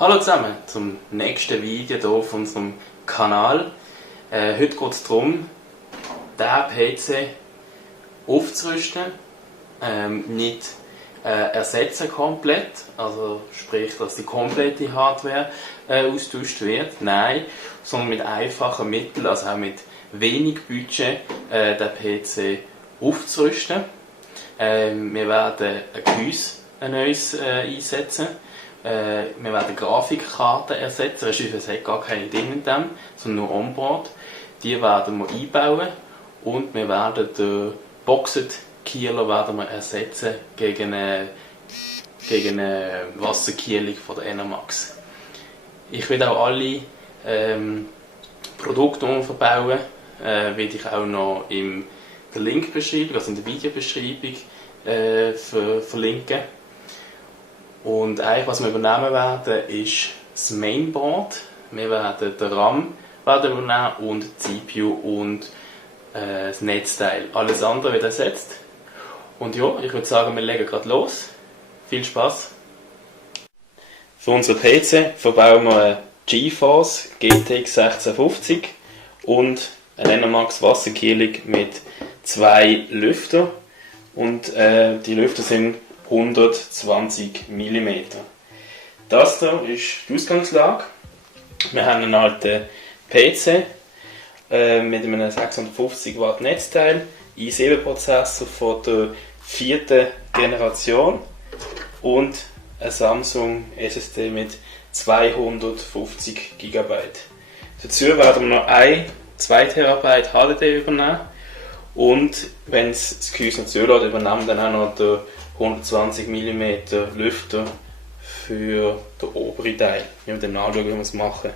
Hallo zusammen zum nächsten Video hier auf unserem Kanal. Heute geht es darum, diesen PC aufzurüsten, nicht ersetzen komplett, also sprich, dass die komplette Hardware austauscht wird, nein, sondern mit einfachen Mitteln, also auch mit wenig Budget, den PC aufzurüsten. Wir werden ein Gehäuse neues einsetzen. Wir werden Grafikkarten ersetzen, es hat gar keine drin in dem, sondern nur Onboard. Die werden wir einbauen und wir werden den Boxed-Kieler ersetzen gegen eine Wasserkielung von der Enermax. Ich werde auch alle Produkte, die wir verbauen, werde ich auch noch in der Linkbeschreibung, also in der Videobeschreibung verlinken. Und eigentlich, was wir übernehmen werden, ist das Mainboard. Wir werden den RAM übernehmen und die CPU und das Netzteil. Alles andere wird ersetzt. Und ja, ich würde sagen, wir legen gerade los. Viel Spaß! Für unseren PC verbauen wir eine GeForce GTX 1650 und eine Enermax Wasserkielung mit 2 Lüftern. Und die Lüfter sind 120 mm. Das hier ist die Ausgangslage. Wir haben einen alten PC mit einem 650 Watt Netzteil, i7-Prozessor von der 4. Generation und ein Samsung SSD mit 250 GB. Dazu werden wir noch 2 TB HDD übernehmen und wenn es das Gehäuse noch zulässt, übernehmen wir dann auch noch den 120 mm Lüfter für den oberen Teil. Wir werden dann anschauen, wie wir es machen.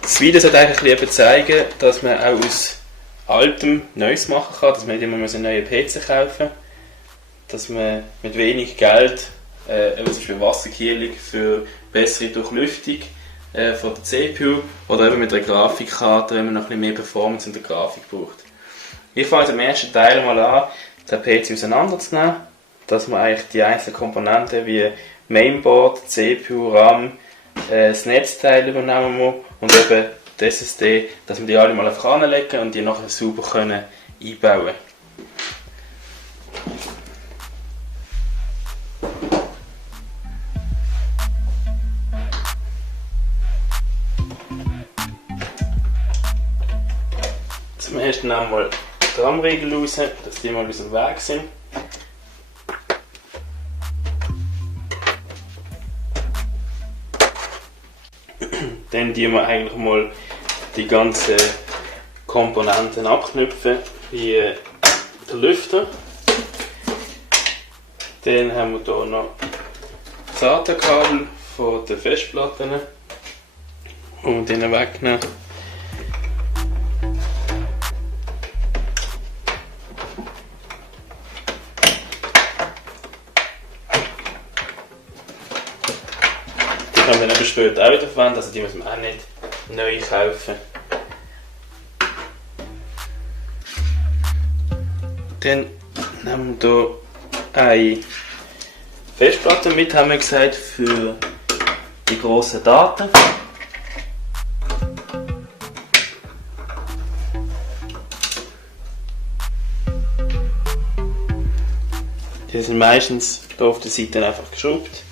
Das Video sollte eigentlich zeigen, dass man auch aus Altem Neues machen kann, dass man nicht immer einen neuen PC kaufen muss, dass man mit wenig Geld, zum Beispiel Wasserkielung für bessere Durchlüftung von der CPU oder eben mit einer Grafikkarte, wenn man noch ein bisschen mehr Performance in der Grafik braucht. Ich fange im ersten Teil mal an, den PC auseinanderzunehmen, dass man eigentlich die einzelnen Komponenten wie Mainboard, CPU, RAM, das Netzteil übernehmen muss und eben die SSD, dass wir die alle mal einfach anlegen und die nachher sauber können einbauen. Zum ersten nehmen wir die RAM-Riegel raus, dass die mal aus dem Weg sind. Dann die wir eigentlich mal die ganzen Komponenten abknüpfen, wie der Lüfter. Dann haben wir hier noch das SATA-Kabel von den Festplatten und den wegnehmen. Die können wir dann später auch wieder verwenden, also die müssen wir auch nicht neu kaufen. Dann nehmen wir hier eine Festplatte mit, haben wir gesagt, für die grossen Daten. Die sind meistens hier auf der Seite einfach geschraubt.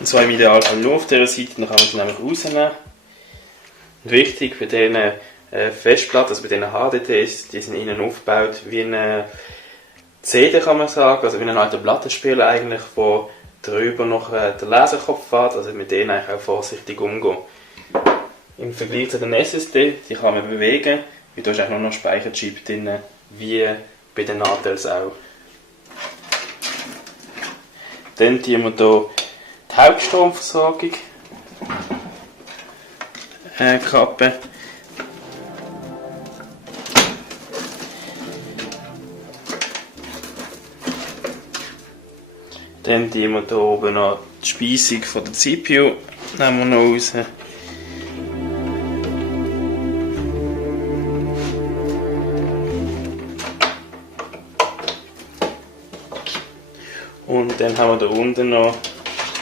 Und zwar im Idealfall nur auf dieser Seite, dann kann man sie nämlich rausnehmen. Und wichtig bei diesen Festplatten, also bei diesen HDDs, die sind innen aufgebaut wie eine CD, kann man sagen, also wie ein alter Plattenspieler eigentlich, wo drüber noch der Laserkopf hat, also mit denen eigentlich auch vorsichtig umgehen. Im Vergleich zu den SSD, die kann man bewegen, weil da ist eigentlich nur noch Speicherchip drin, wie bei den Natels auch. Dann tun wir hier die Hauptstromversorgung kappen. Dann nehmen wir hier oben noch die Speisung von der CPU nehmen wir noch raus. Und dann haben wir da unten noch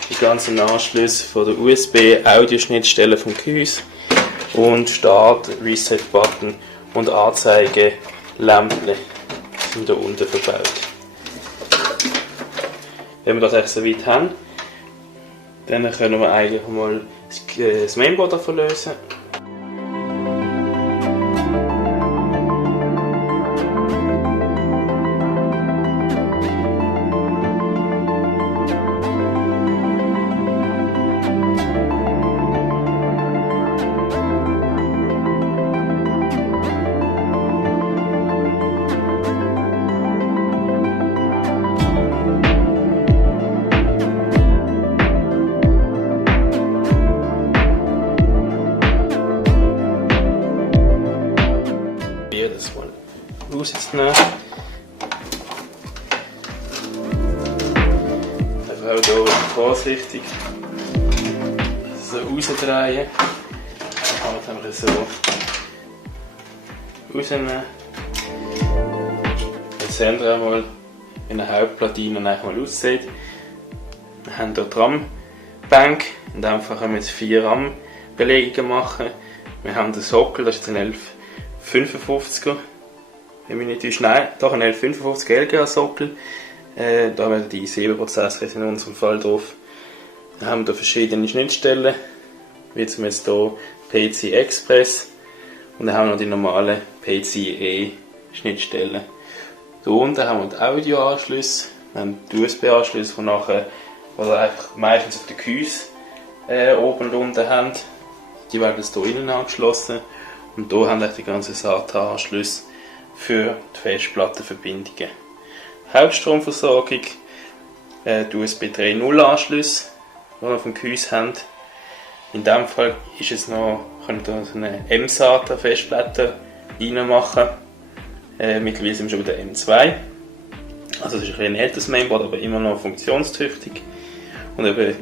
die ganzen Anschlüsse von der USB-Audioschnittstelle vom Gehäuse und Start, Reset-Button und Anzeigelämpchen sind hier unten verbaut. Wenn wir das so weit haben, dann können wir eigentlich mal das Mainboard davon lösen. Das mal rausnehmen. Einfach auch hier vorsichtig so rausdrehen. Dann haben wir so rausnehmen. Jetzt sehen wir einmal, wie eine Hauptplatine mal aussieht. Wir haben hier die RAM-Bank und einfach können wir jetzt 4 RAM-Belegungen machen. Wir haben den Sockel, das ist jetzt ein 1155er, wenn mich nicht täusche, nein, doch ein 1155 LGA-Sockel. Da haben wir die i7-Prozessor in unserem Fall drauf. Wir haben hier verschiedene Schnittstellen, wie zum Beispiel hier PCI Express und dann haben wir noch die normalen PCIe-Schnittstellen. Hier unten haben wir die Audioanschlüsse, wir haben die USB-Anschlüsse, die nachher, oder einfach meistens auf den Gehäuse oben und unten haben. Die werden jetzt hier innen angeschlossen. Und hier haben wir die ganzen SATA-Anschlüsse für die Festplattenverbindungen. Hauptstromversorgung, die USB 3.0 Anschlüsse, die wir vom Gehäuse haben. In diesem Fall ist es noch, kann ich da so eine M-SATA-Festplatte reinmachen. Mittlerweile sind wir schon bei der M2. Also es ist ein älteres Mainboard, aber immer noch funktionstüchtig. Und eben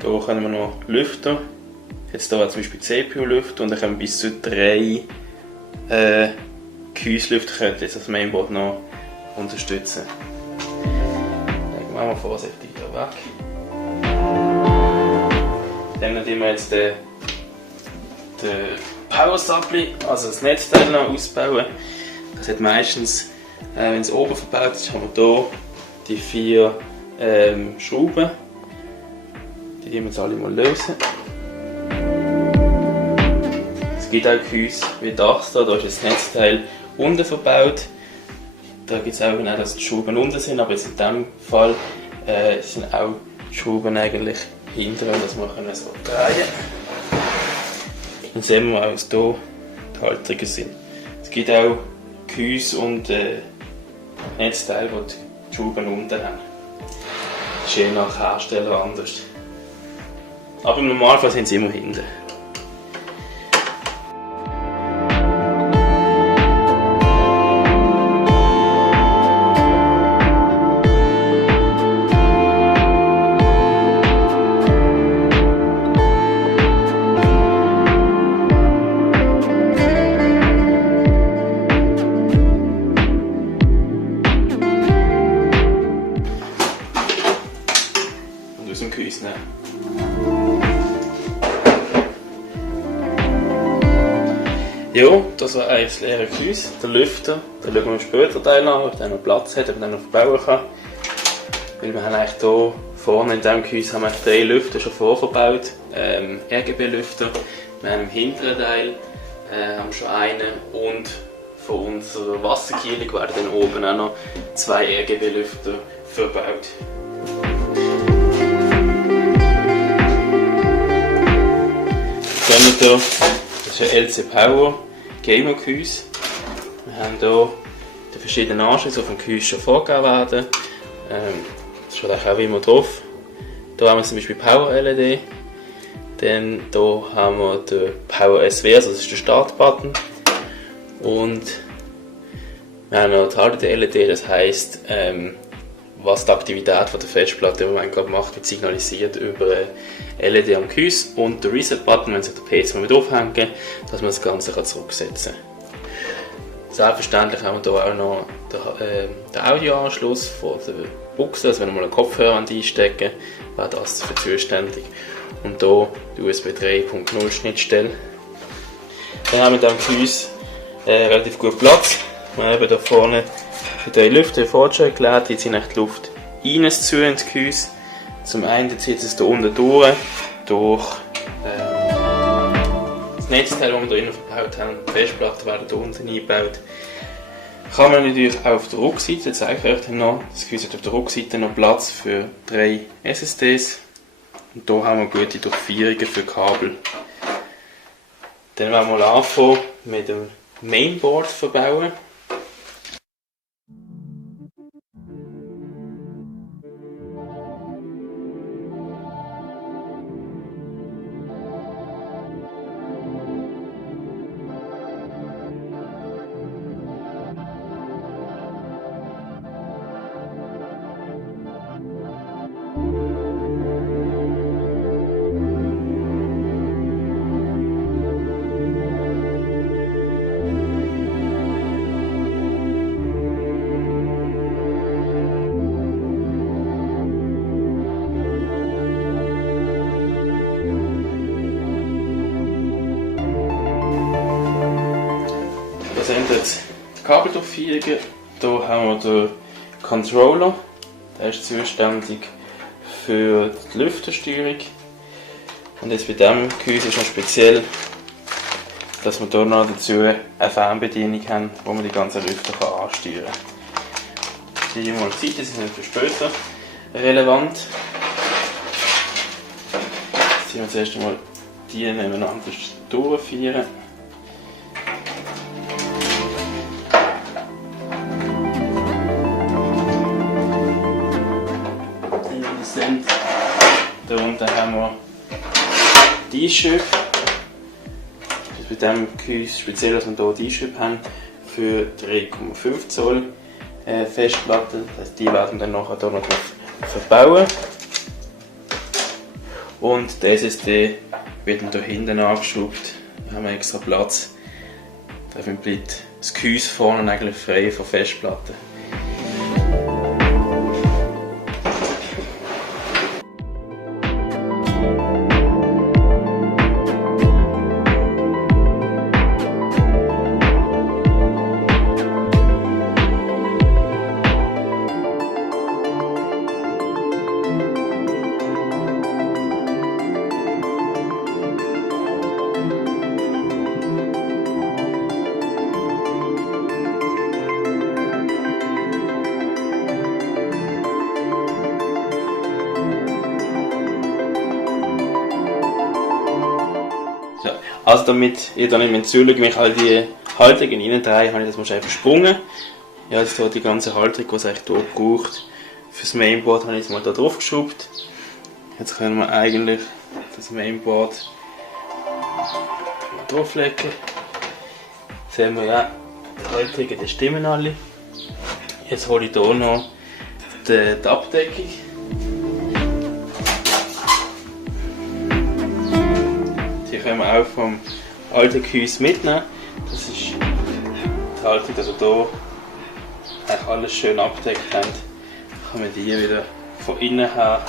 hier können wir noch Lüfter. Jetzt hier zum Beispiel CPU-Lüfter und dann können wir bis zu 3 Gehäuselüfter das Mainboard noch unterstützen. Legen wir mal vorsichtig hier weg. Dann nehmen wir jetzt den Power Supply, also das Netzteil noch ausbauen. Das hat meistens, wenn es oben verbaut ist, haben wir hier die 4 Schrauben. Die wir jetzt alle mal lösen. Es gibt auch Gehäuse wie das hier, da ist das Netzteil unten verbaut. Da gibt es auch, dass die Schrauben unten sind, aber jetzt in diesem Fall sind auch die Schrauben eigentlich hinten, dass wir so drehen können. Dann sehen wir auch, dass hier die Halterungen sind. Es gibt auch Gehäuse und Netzteile, die die Schrauben unten haben. Das ist je nach Hersteller anders. Aber im Normalfall sind sie immer hinten. Aus dem Gehäuse nehmen. Ja, das war eigentlich das leere Gehäuse, der Lüfter. Da schauen wir später Teil an, ob der noch Platz hat, ob man den noch verbauen kann. Weil wir haben eigentlich hier vorne in diesem Gehäuse haben wir 3 Lüfter schon vorverbaut, RGB-Lüfter. Wir haben im hinteren Teil haben schon einen und von unserer Wasserkühlung werden dann oben auch noch 2 RGB-Lüfter verbaut. Hier, das ist ein LC Power Gamer Gehäuse. Wir haben hier die verschiedenen Anschlüsse, die vom Gehäuse schon vorgegeben werden. Das steht auch immer drauf. Hier haben wir zum Beispiel Power LED. Dann hier haben wir den Power SW, also das ist der Startbutton. Und wir haben noch die haltende LED, das heisst, was die Aktivität von der Festplatte im Moment gerade macht, wird signalisiert über LED am Gehäuse und der Reset-Button, wenn sich der PC mit aufhängen, dass man das Ganze zurücksetzen kann. Selbstverständlich haben wir hier auch noch den Audioanschluss von der Buchse, also wenn ihr mal einen Kopfhörer einstecken wollt, wäre das dafür zuständig. Und hier die USB 3.0 Schnittstelle. Dann haben wir dann für uns relativ gut Platz. Wir haben da vorne die 3 Lüfter vorhin schon erklärt, die ziehen die Luft rein zu ins Gehäuse. Zum einen zieht es hier unten durch das Netzteil, das wir hier innen verbaut haben. Die Festplatten werden hier unten eingebaut. Kann man natürlich auch auf der Rückseite, das zeige ich euch dann noch, das Gehäuse hat auf der Rückseite noch Platz für 3 SSDs. Und hier haben wir gute Durchführungen für Kabel. Dann werden wir mal anfangen mit dem Mainboard verbauen. Das sind jetzt die Kabeldurchführungen. Hier haben wir den Controller, der ist zuständig für die Lüftersteuerung. Und jetzt bei diesem Gehäuse ist noch speziell, dass wir hier noch dazu eine Fernbedienung haben, wo man die ganzen Lüfter ansteuern kann. Die mal Zeit, die sind für später relevant. Jetzt ziehen wir zuerst einmal die nebeneinander durchführen. Hier unten haben wir die Einschübe. Bei diesem Gehäuse speziell, dass wir hier die Einschübe haben für 3,5 Zoll Festplatten. Das heißt, die werden wir dann nachher hier noch verbauen. Und der SSD wird dann hier hinten angeschraubt. Da haben wir extra Platz. Dafür bleibt das Gehäuse vorne eigentlich frei von Festplatten. Also damit ihr dann nicht mehr mich all die Halterungen reindrehen, habe ich das mal schnell versprungen. Ja, jetzt hier die ganze Halterung, die es eigentlich hier braucht. Für das Mainboard habe ich jetzt mal hier drauf geschraubt. Jetzt können wir eigentlich das Mainboard drauflegen. Sehen wir ja, die Halterungen die stimmen alle. Jetzt hole ich hier noch die Abdeckung. Die können wir auch vom alten Gehäuse mitnehmen. Das ist die Haltung, dass wir hier eigentlich alles schön abgedeckt haben. Dann kann man die wieder von innen her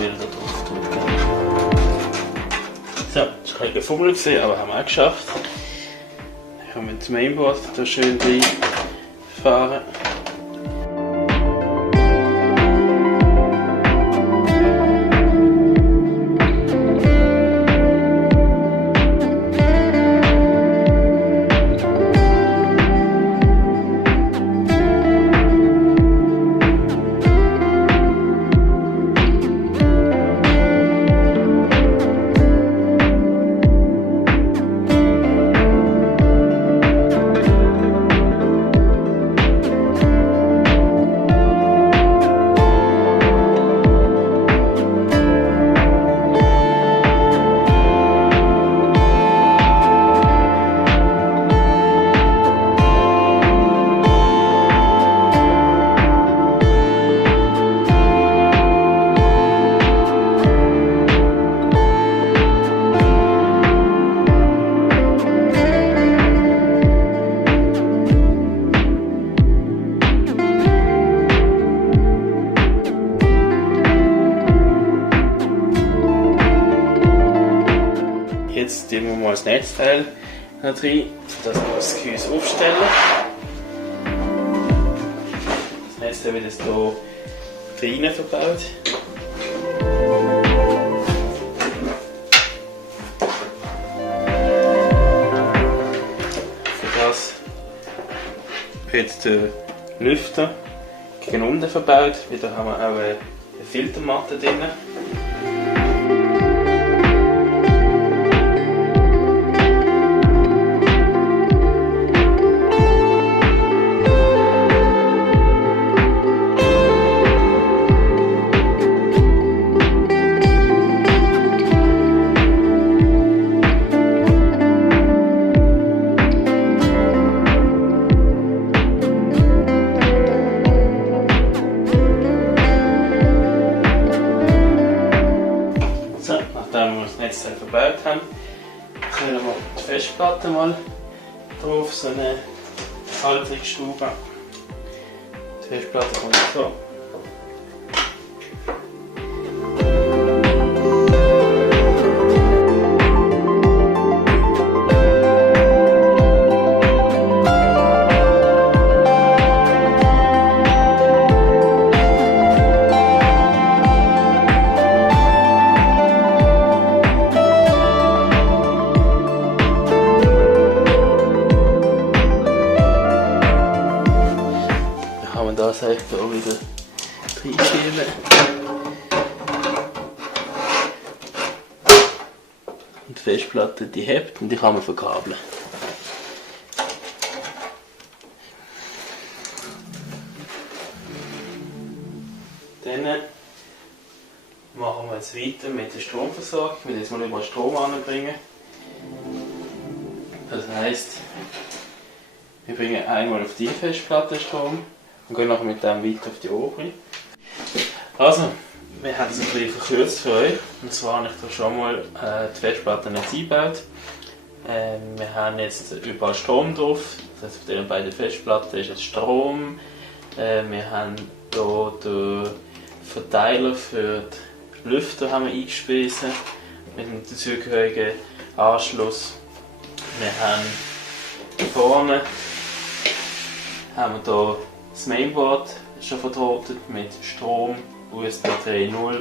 wieder da drauf drücken. So, das ist ein gefummelt gewesen, aber haben wir auch geschafft. Dann können wir das Mainboard hier schön reinfahren. jetzt tun wir mal das Netzteil da rein, dass wir das Gehäuse aufstellen. Das Netzteil wird jetzt hier drinnen verbaut. Für das wird der Lüfter gegen unten verbaut. Wieder haben wir auch eine Filtermatte drin. Nachdem wir das Netzteil verbaut haben, können wir die Festplatte mal drauf, so eine Halterungsschraube. Die Festplatte kommt so. Das heißt auch wieder reinschieben. Und die Festplatte die hebt und die kann man verkabeln. Dann machen wir jetzt weiter mit der Stromversorgung. Ich will jetzt mal über Strom anbringen. Das heisst, wir bringen einmal auf die Festplatte Strom und gehen nachher mit dem weiter auf die obere. Also, wir haben es ein bisschen verkürzt für euch. Und zwar habe ich da schon mal die Festplatte nicht eingebaut. Wir haben jetzt überall Strom drauf. Das heißt, auf den beiden Festplatten ist jetzt Strom. Wir haben hier den Verteiler für die Lüfter haben wir eingespeisen mit dem dazugehörigen Anschluss. Wir haben vorne hier das Mainboard schon verdrahtet mit Strom, USB 3.0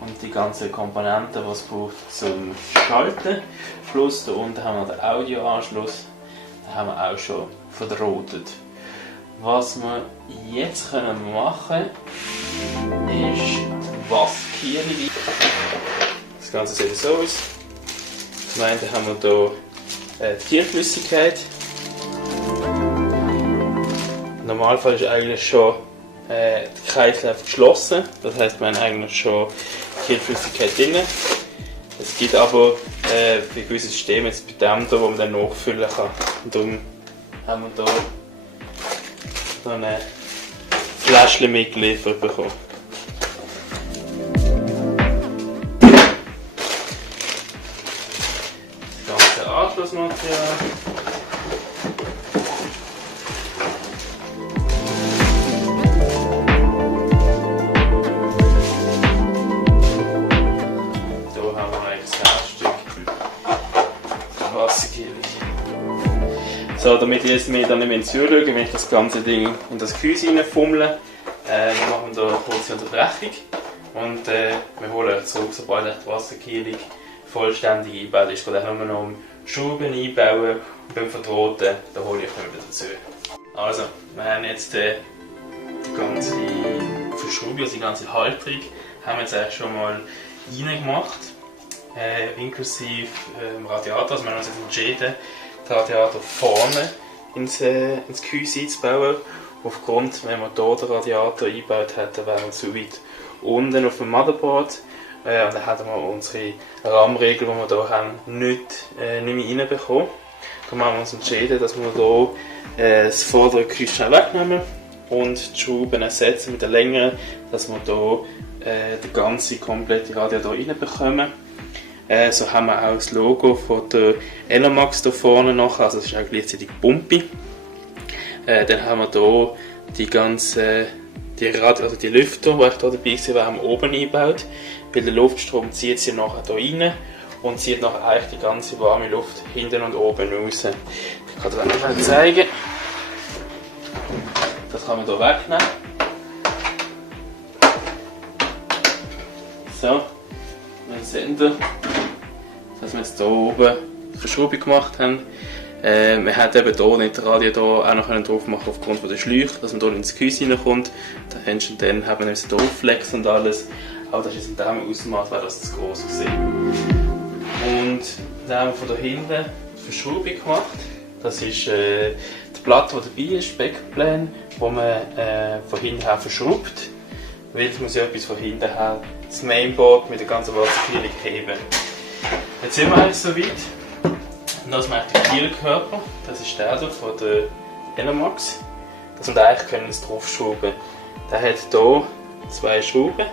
und die ganzen Komponenten, die es braucht zum Schalten. Plus da unten haben wir den Audioanschluss, den haben wir auch schon verdrahtet. Was wir jetzt machen können, ist die Wasserkühlung. Das Ganze sieht so aus. Zum einen haben wir hier die Kühlflüssigkeit. Im Normalfall ist eigentlich schon der Kreislauf geschlossen, das heisst, wir haben eigentlich schon Kühlflüssigkeit drin. Es gibt aber bei gewissen Systemen, jetzt bei dem hier, wo man dann nachfüllen kann. Und darum haben wir hier so eine Fläschchen mitgeliefert bekommen. Das ganze Anschlussmaterial. So, damit ihr jetzt mir dann nicht mehr zuschauen, wenn ich das ganze Ding in das Gehäuse reinfummle, machen wir hier eine kurze Unterbrechung und wir holen euch zurück, sobald die Wasserkühlung vollständig eingebaut ist. Es geht auch nur noch um Schrauben einbauen und beim Verdrahten, da hole ich euch wieder dazu. Also, wir haben jetzt die ganze Verschraubung, also die ganze Halterung, haben wir jetzt eigentlich schon mal reingemacht, inklusive Radiator, also wir haben uns jetzt entschieden, den Radiator vorne ins Gehäuse einzubauen. Aufgrund, wenn man hier den Radiator eingebaut hätte, wären wir zu weit unten auf dem Motherboard. Und dann hätten wir unsere RAM-Regel, die wir hier haben, nicht mehr reinbekommen. Darum haben wir uns entschieden, dass wir hier das vordere Gehäuse schnell wegnehmen und die Schrauben ersetzen mit der längeren, dass wir hier den ganzen komplette Radiator reinbekommen. So haben wir auch das Logo von der Elomax hier vorne noch, also es ist auch gleichzeitig Pumpe. Dann haben wir hier die ganzen die Lüfter, die ich hier dabei war, haben wir oben eingebaut, weil der Luftstrom zieht sie nachher hier rein und zieht nachher eigentlich die ganze warme Luft hinten und oben raus. Ich kann das einfach mal zeigen. Das kann man hier wegnehmen. So, wir sehen, dass wir jetzt hier oben die Verschraubung gemacht haben. Wir hätten eben hier nicht das Radio hier auch noch drauf machen aufgrund der Schläuche, dass man hier ins Gehäuse reinkommt. Dann haben wir hier Flex und alles. Aber das ist in diesem Ausmaß wäre das zu gross gewesen. Und dann haben wir von da hinten die Verschraubung gemacht. Das ist die Platte, die dabei ist, Backplane, wo man von hinten her verschraubt. Weil es muss ja etwas von hinten her das Mainboard mit der ganzen Wasserkühlung heben. Jetzt sind wir eigentlich so weit. Und das macht der Kielkörper, das ist der hier von der Enomax. Dass wir da eigentlich draufschrauben können. Der hat hier 2 Schrauben.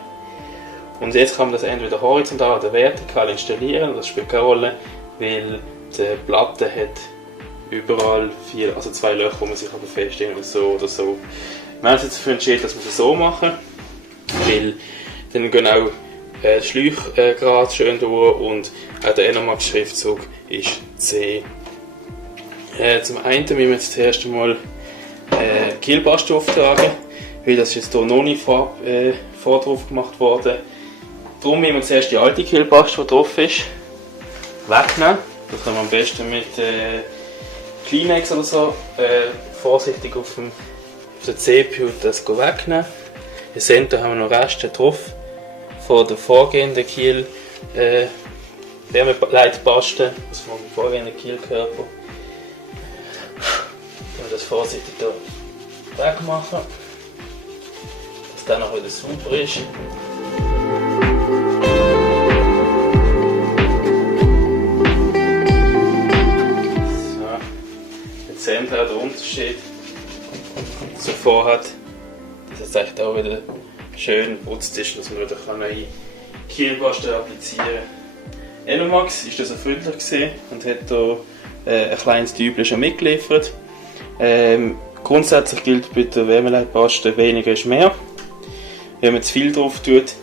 Und jetzt kann man das entweder horizontal oder vertikal installieren. Das spielt keine Rolle, weil die Platte hat überall 2 Löcher, wo man sich befestigen kann, so oder so. Wir haben uns jetzt dafür entschieden, dass wir es so machen, weil dann gehen auch die Schläuche gerade schön durch und auch der Enomax-Schriftzug ist C. Zum einen müssen wir jetzt zuerst einmal Kielpaste auftragen, weil das ist jetzt hier noch nicht vor drauf gemacht worden. Darum müssen wir zuerst die alte Kielpaste, die drauf ist, wegnehmen. Das können wir am besten mit Kleenex oder so vorsichtig auf der CPU das wegnehmen. Ihr seht, da haben wir noch Reste drauf von der vorgehenden Kiel Wärmeleitpaste, also vom vorgehenden Kielkörper. Dann das vorsichtig hier wegmachen, dass der noch wieder sauber ist. So. Jetzt sehen wir auch den Unterschied zuvor hat, dass es echt auch wieder schön geputzt ist, dass man wieder neue Kielpaste applizieren kann. Enomax ist das so freundlich gewesen und hat hier ein kleines Dübel schon mitgeliefert. Grundsätzlich gilt bei der Wärmeleitpaste, weniger ist mehr. Wenn man zu viel drauf tut,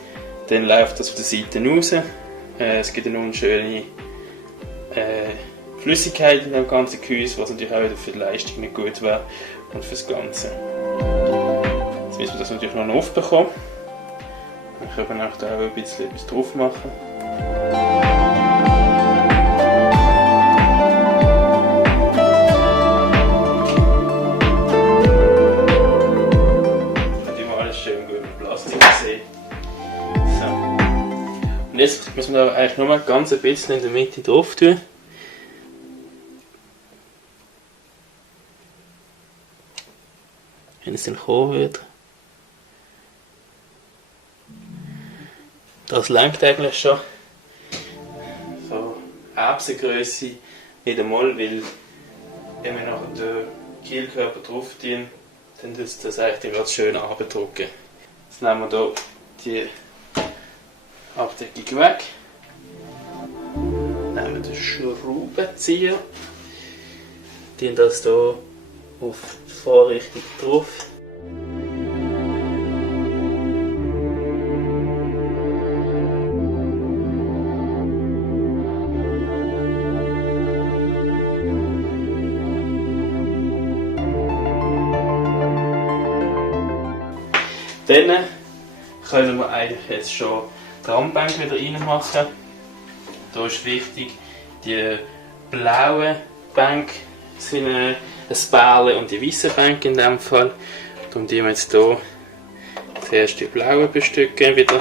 dann läuft das auf der Seite raus. Es gibt eine schöne Flüssigkeit in dem ganzen Gehäuse, was natürlich auch für die Leistung nicht gut wäre und für das Ganze. Jetzt müssen wir das natürlich noch aufbekommen. Wir können auch da ein bisschen etwas drauf machen. Und jetzt müssen wir eigentlich nur ganz ein bisschen in der Mitte drauf tun. Wenn es dann kommen wird. Das langt eigentlich schon. So Erbsengröße nicht einmal, weil wenn wir nachher den Kielkörper drauf tun, dann tut das eigentlich ganz schön abdrücken. Jetzt nehmen wir hier die Abdeckung weg. Nehmen wir den Schraubenzieher. Tun das hier auf die Vorrichtung drauf. Dann können wir eigentlich jetzt schon die Randbank wieder reinmachen. Hier ist wichtig, die blaue Bank sind ein Bärle und die weiße Bank in diesem Fall. Darum die wir jetzt hier zuerst die blaue bestücken wieder.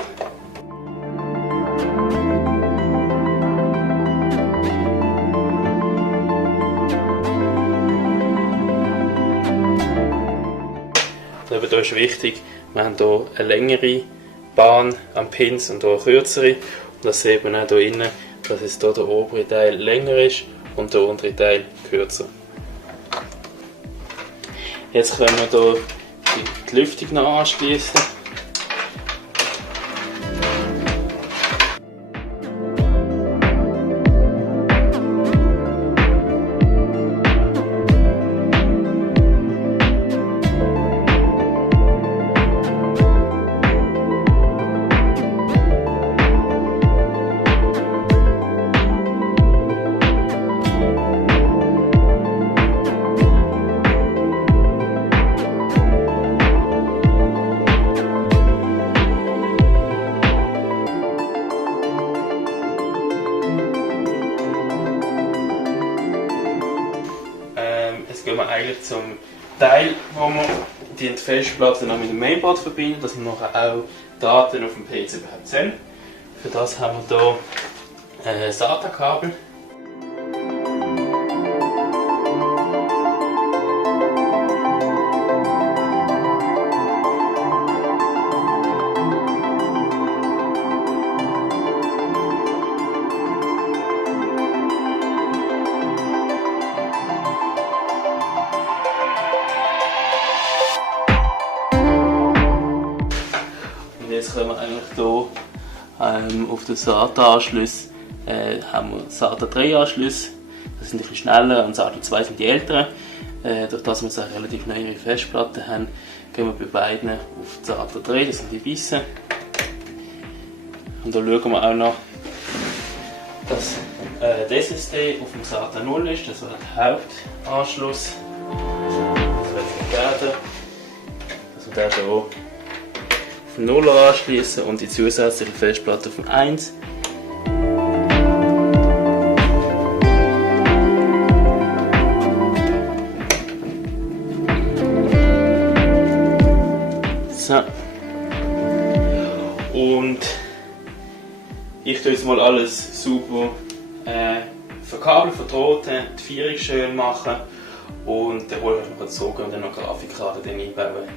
Aber hier ist wichtig, wir haben hier eine längere Bahn am Pins und hier eine kürzere. Und das sieht man auch hier innen, dass es hier der obere Teil länger ist und der untere Teil kürzer. Jetzt können wir hier die Lüftung noch anschließen. zum Teil, wo wir die Festplatte noch mit dem Mainboard verbinden, dass wir nachher auch Daten auf dem PC überhaupt sehen. Für das haben wir hier ein SATA-Kabel. Jetzt können wir eigentlich hier auf den SATA-Anschluss haben wir SATA 3 Anschlüsse. Das sind ein bisschen schneller und SATA 2 sind die älteren. Durch das wir jetzt eine relativ neue Festplatte haben, gehen wir bei beiden auf die SATA 3, das sind die weißen. Und da schauen wir auch noch, dass die SSD auf dem SATA 0 ist, das wäre der Hauptanschluss. Das wird vergeben, dass wir den hier auf 0 anschließen und die zusätzliche Festplatte auf 1. So. Und ich tue jetzt mal alles super verkabeln, verdrahten, die Vierung schön machen und dann hole ich noch zurück und dann noch Grafikkarte einbauen.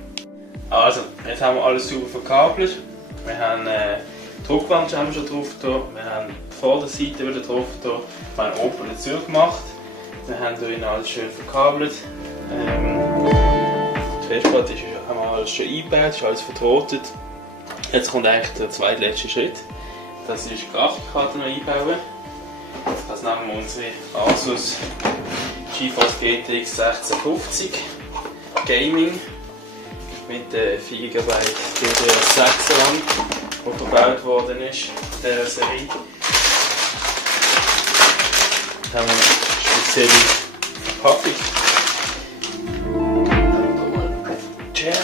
Also, jetzt haben wir alles super verkabelt. Wir haben die Druckwand schon drauf da. Wir haben die Vorderseite wieder drauf da. Wir haben oben eine Tür gemacht. Wir haben hier alles schön verkabelt. Die Festplatte haben wir alles schon eingebaut, ist alles verdrahtet. Jetzt kommt eigentlich der zweitletzte Schritt. Das ist die Grafikkarte noch einbauen. Das nehmen wir unsere Asus GeForce GTX 1650 Gaming mit 4 GB DDR6 RAM, die verbaut worden ist in dieser Serie. Hier haben wir eine spezielle Verpackung. Chair.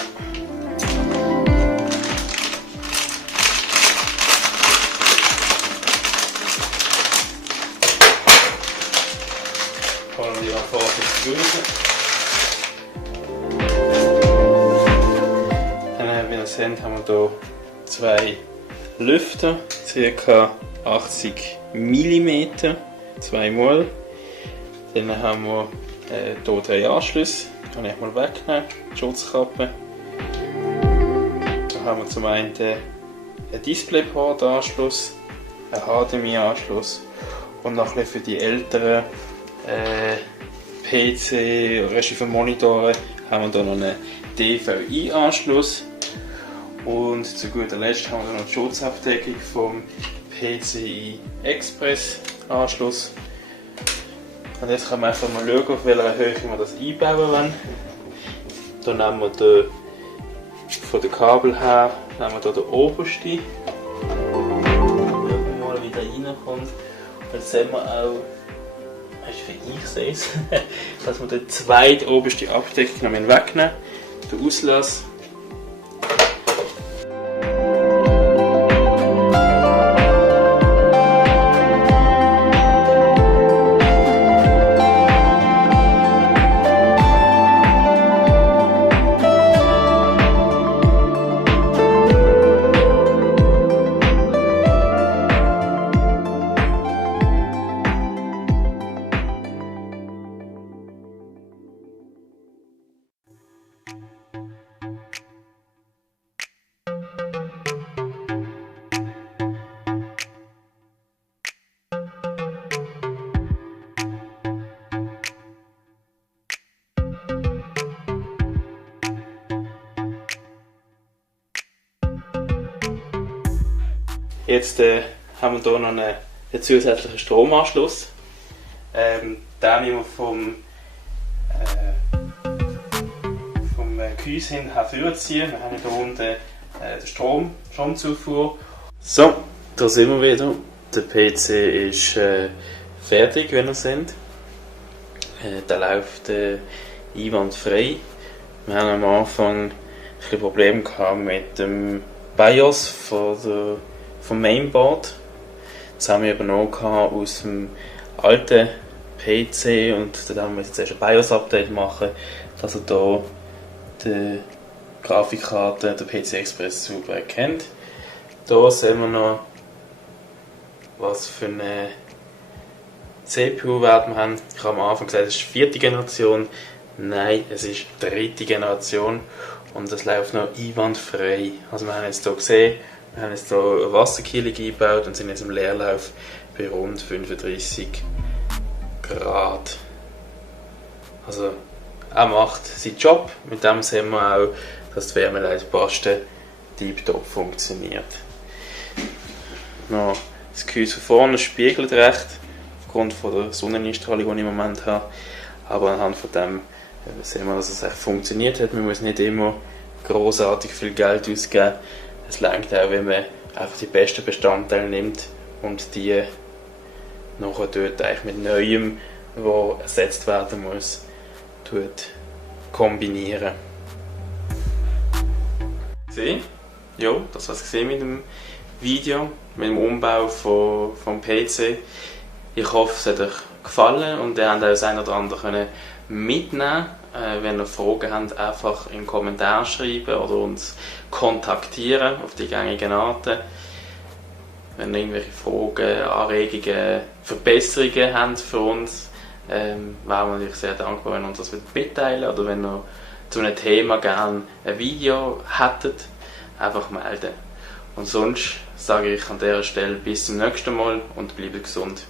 Holen wir die noch fertig zu lösen. Wie ihr seht, haben wir hier zwei Lüfter, ca. 80 mm, zweimal. Dann haben wir hier 3 Anschlüsse, kann ich mal wegnehmen, die Schutzkappe. Da haben wir zum einen einen DisplayPort-Anschluss, einen HDMI-Anschluss und noch ein bisschen für die älteren PC oder für Monitore haben wir hier noch einen DVI-Anschluss. Und zu guter Letzt haben wir noch die Schutzabdeckung vom PCI Express Anschluss. Und jetzt können wir einfach mal schauen, auf welcher Höhe wir das einbauen wollen. Hier nehmen wir den, von den Kabel her nehmen wir hier den obersten. Schauen wir mal, wie der reinkommt. Jetzt sehen wir auch, wie ich sehe es, dass wir die zweite oberste Abdeckung noch wegnehmen, den Auslass. Jetzt haben wir hier noch einen zusätzlichen Stromanschluss. Den wir vom Gehäuse hin hervorziehen. Wir haben hier unten den Stromzufuhr. So, da sind wir wieder. Der PC ist fertig, wenn ihr seht. Der läuft einwandfrei. Wir haben am Anfang ein Problem mit dem BIOS vom Mainboard. Das haben wir übernommen aus dem alten PC und da haben wir jetzt erst ein BIOS-Update machen, dass er hier die Grafikkarte, der PC Express super erkennt. Hier sehen wir noch, was für eine CPU-Wert wir haben. Ich habe am Anfang gesagt, es ist 4. Generation. Nein, es ist 3. Generation und es läuft noch einwandfrei. Also wir haben jetzt hier gesehen, wir haben jetzt hier eine Wasserkühlung eingebaut und sind jetzt im Leerlauf bei rund 35 Grad. Also er macht seinen Job. Mit dem sehen wir auch, dass die Wärmeleitpaste tiptop funktioniert. Noch das Gehäuse von vorne spiegelt recht, aufgrund von der Sonneneinstrahlung, die ich im Moment habe. Aber anhand von dem sehen wir, dass es echt funktioniert hat. Man muss nicht immer großartig viel Geld ausgeben. Es reicht auch, wenn man einfach die besten Bestandteile nimmt und die nachher dort eigentlich mit Neuem, was ersetzt werden muss, kombinieren. Ja, das war es mit dem Video, mit dem Umbau vom PC. Ich hoffe, es hat euch gefallen und ihr habt auch das eine oder andere mitnehmen können. Wenn ihr Fragen habt, einfach in den Kommentaren schreiben oder uns kontaktieren auf die gängigen Arten. Wenn ihr irgendwelche Fragen, Anregungen, Verbesserungen habt für uns, wären wir natürlich sehr dankbar, wenn ihr uns das mitteilen oder wenn ihr zu einem Thema gerne ein Video hättet, einfach melden. Und sonst sage ich an dieser Stelle bis zum nächsten Mal und bleibt gesund.